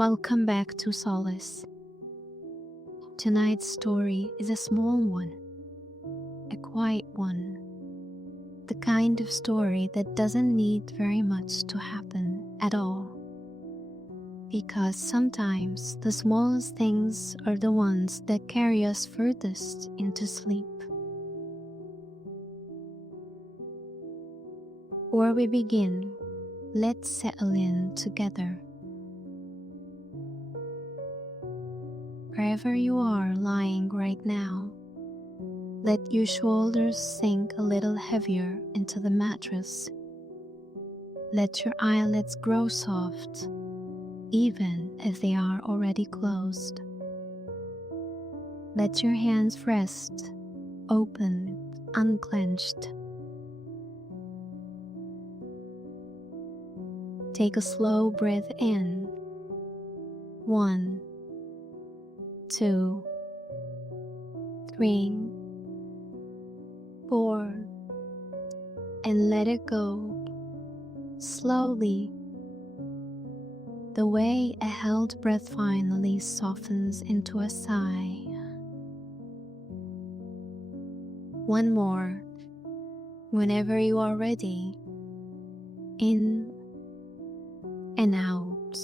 Welcome back to Solace. Tonight's story is a small one, a quiet one, the kind of story that doesn't need very much to happen at all. Because sometimes the smallest things are the ones that carry us furthest into sleep. Before we begin, let's settle in together. Wherever you are lying right now, let your shoulders sink a little heavier into the mattress. Let your eyelids grow soft, even if they are already closed. Let your hands rest, open, unclenched. Take a slow breath in. 1, 2, 3, 4, and let it go slowly, the way a held breath finally softens into a sigh. One more, whenever you are ready, in and out.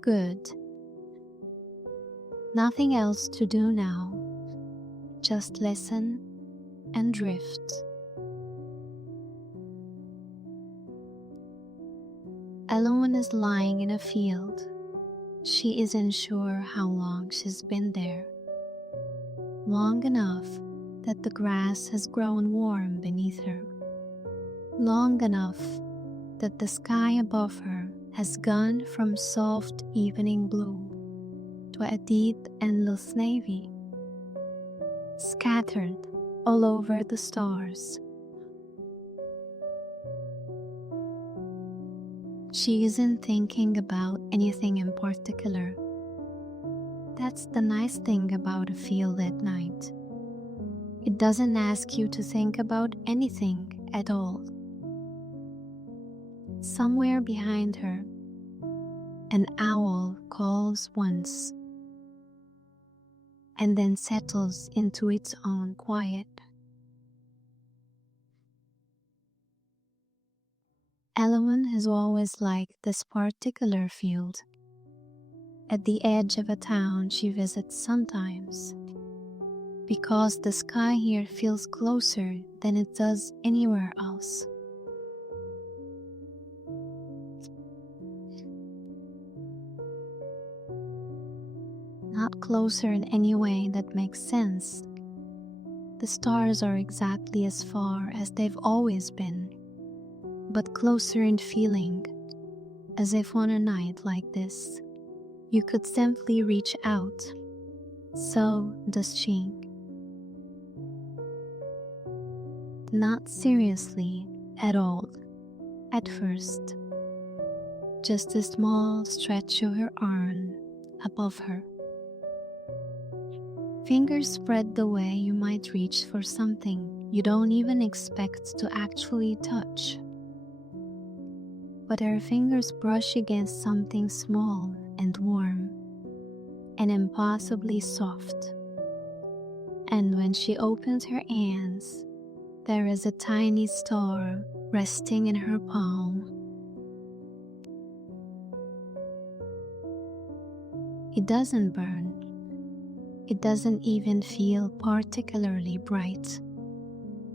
Good. Nothing else to do now. Just listen and drift. Elowen is lying in a field. She isn't sure how long she's been there. Long enough that the grass has grown warm beneath her. Long enough that the sky above her has gone from soft evening blue to a deep endless navy, scattered all over the stars. She isn't thinking about anything in particular. That's the nice thing about a field at night. It doesn't ask you to think about anything at all. Somewhere behind her, an owl calls once, and then settles into its own quiet. Elowen has always liked this particular field, at the edge of a town she visits sometimes, because the sky here feels closer than it does anywhere else. Not closer in any way that makes sense. The stars are exactly as far as they've always been, but closer in feeling, as if on a night like this, you could simply reach out. So does she. Not seriously at all, at first. Just a small stretch of her arm above her. Fingers spread the way you might reach for something you don't even expect to actually touch. But her fingers brush against something small and warm and impossibly soft. And when she opens her hands, there is a tiny star resting in her palm. It doesn't burn. It doesn't even feel particularly bright.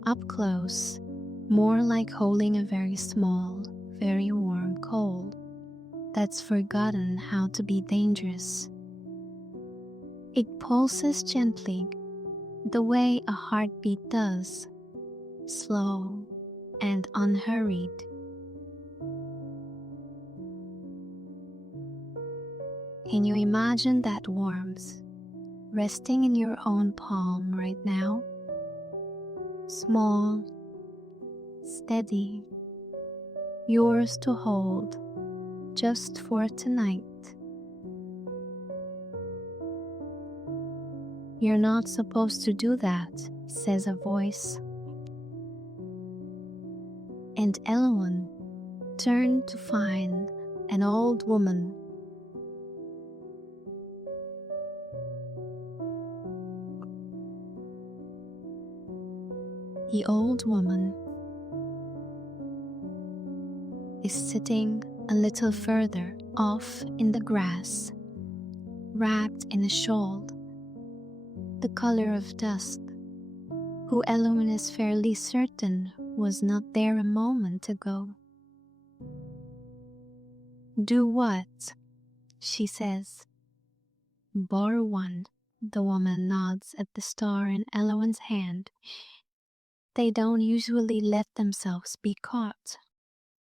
Up close, more like holding a very small, very warm coal that's forgotten how to be dangerous. It pulses gently, the way a heartbeat does, slow and unhurried. Can you imagine that warmth resting in your own palm right now? Small, steady, yours to hold just for tonight. You're not supposed to do that, says a voice. And Elowen turned to find an old woman. The old woman is sitting a little further off in the grass, wrapped in a shawl, the color of dusk, who Elowen is fairly certain was not there a moment ago. "Do what?" she says. "Borrow one." The woman nods at the star in Elowen's hand. "They don't usually let themselves be caught.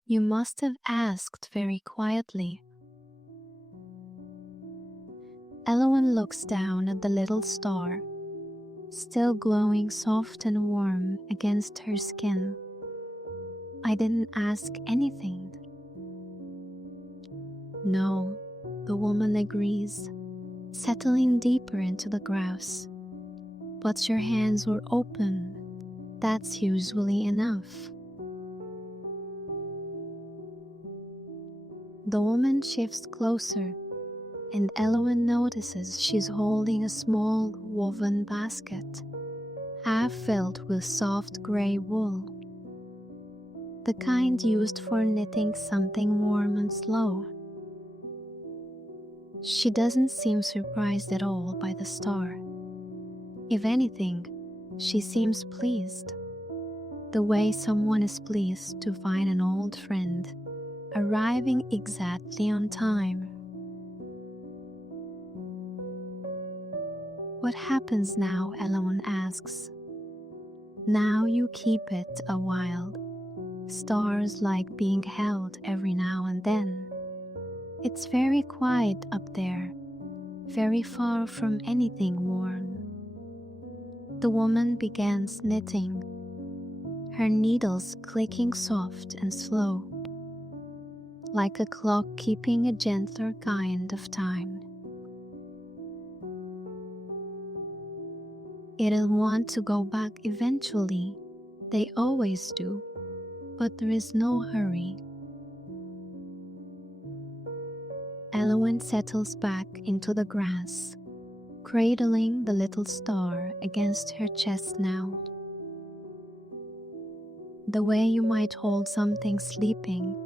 You must have asked very quietly." Elowen looks down at the little star, still glowing soft and warm against her skin. "I didn't ask anything." "No," the woman agrees, settling deeper into the grass. "But your hands were open. That's usually enough." The woman shifts closer, and Elowen notices she's holding a small woven basket, half filled with soft gray wool, the kind used for knitting something warm and slow. She doesn't seem surprised at all by the star. If anything, she seems pleased, the way someone is pleased to find an old friend arriving exactly on time. "What happens now?" Elowen asks. "Now you keep it a while. Stars like being held every now and then. It's very quiet up there, very far from anything worn." The woman begins knitting, her needles clicking soft and slow, like a clock keeping a gentler kind of time. "It'll want to go back eventually. They always do, but there is no hurry." Elowen settles back into the grass, cradling the little star against her chest now. The way you might hold something sleeping.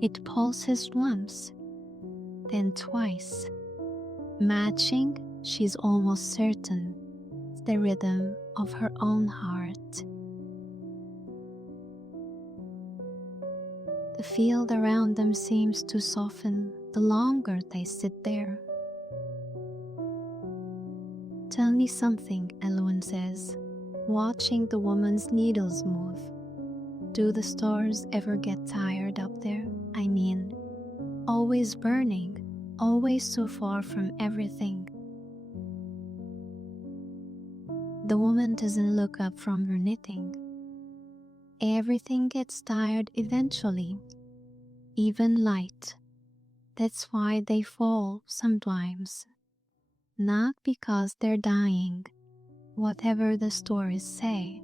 It pulses once, then twice, matching, she's almost certain, the rhythm of her own heart. The field around them seems to soften the longer they sit there. "Tell me something," Elowen says, watching the woman's needles move. "Do the stars ever get tired up there? I mean, always burning, always so far from everything." The woman doesn't look up from her knitting. "Everything gets tired eventually, even light. That's why they fall sometimes. Not because they're dying, whatever the stories say,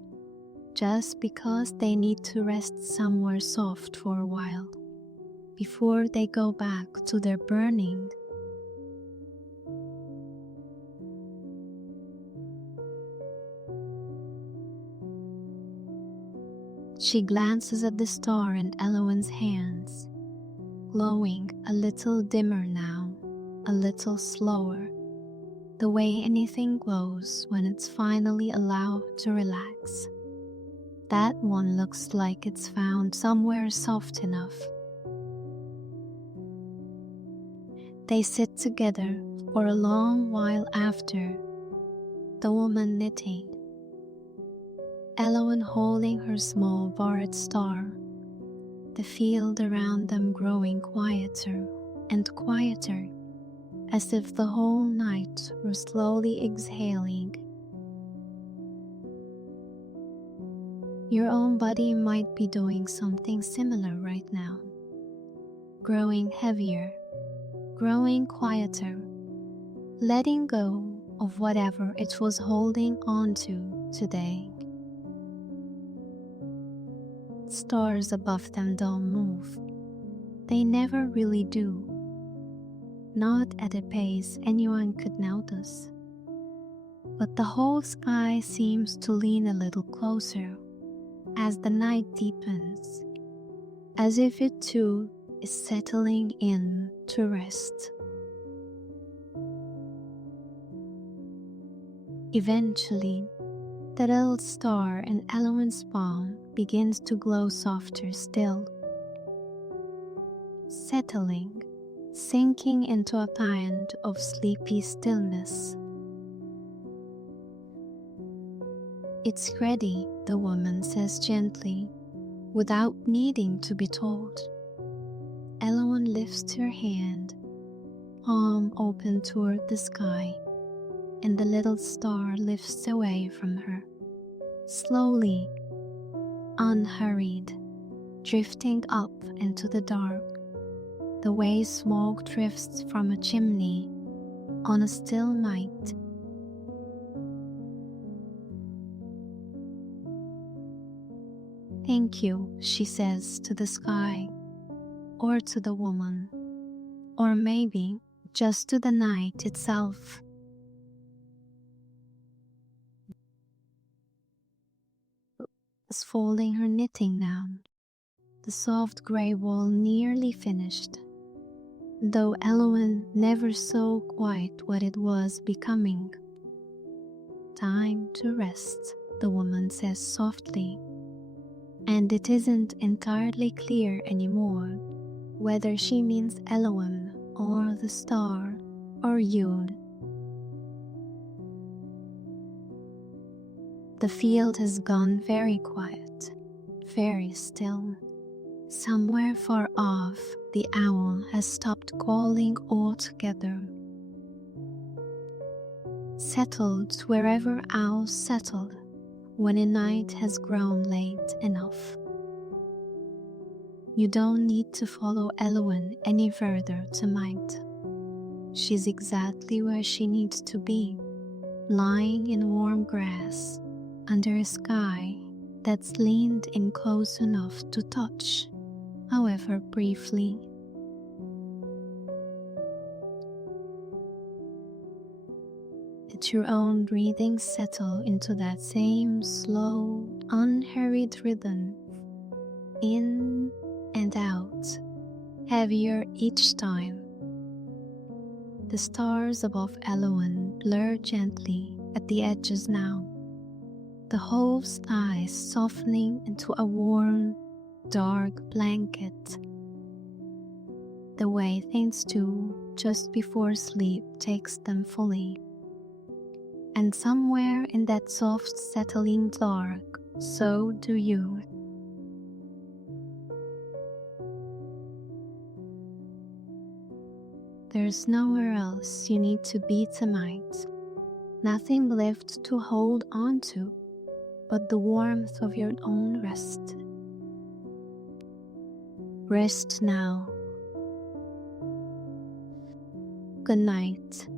just because they need to rest somewhere soft for a while, before they go back to their burning." She glances at the star in Elowen's hands, glowing a little dimmer now, a little slower, the way anything glows when it's finally allowed to relax. That one looks like it's found somewhere soft enough. They sit together for a long while after, the woman knitting, Elowen holding her small borrowed star, the field around them growing quieter and quieter, as if the whole night were slowly exhaling. Your own body might be doing something similar right now, growing heavier, growing quieter, letting go of whatever it was holding on to today. Stars above them don't move. They never really do, not at a pace anyone could notice. But the whole sky seems to lean a little closer as the night deepens, as if it too is settling in to rest. Eventually, the little star in Elowen's palm begins to glow softer still, settling, sinking into a kind of sleepy stillness. "It's ready," the woman says gently, without needing to be told. Elowen lifts her hand, palm open toward the sky, and the little star lifts away from her, slowly, unhurried, drifting up into the dark, the way smoke drifts from a chimney on a still night. "Thank you," she says to the sky, or to the woman, or maybe just to the night itself. Is folding her knitting now, the soft grey wool nearly finished, though Elowen never saw quite what it was becoming. "Time to rest," the woman says softly, and it isn't entirely clear anymore whether she means Elowen or the star or you. The field has gone very quiet, very still. Somewhere far off, the owl has stopped calling altogether. Settled wherever owls settle when a night has grown late enough. You don't need to follow Elowen any further tonight. She's exactly where she needs to be, lying in warm grass under a sky that's leaned in close enough to touch, however briefly. Let your own breathing settle into that same slow, unhurried rhythm, in and out, heavier each time. The stars above Elowen blur gently at the edges now, the whole sky softening into a warm, dark blanket, the way things do just before sleep takes them fully. And somewhere in that soft settling dark, so do you. There's nowhere else you need to be tonight, nothing left to hold on to but the warmth of your own rest. Rest now. Good night.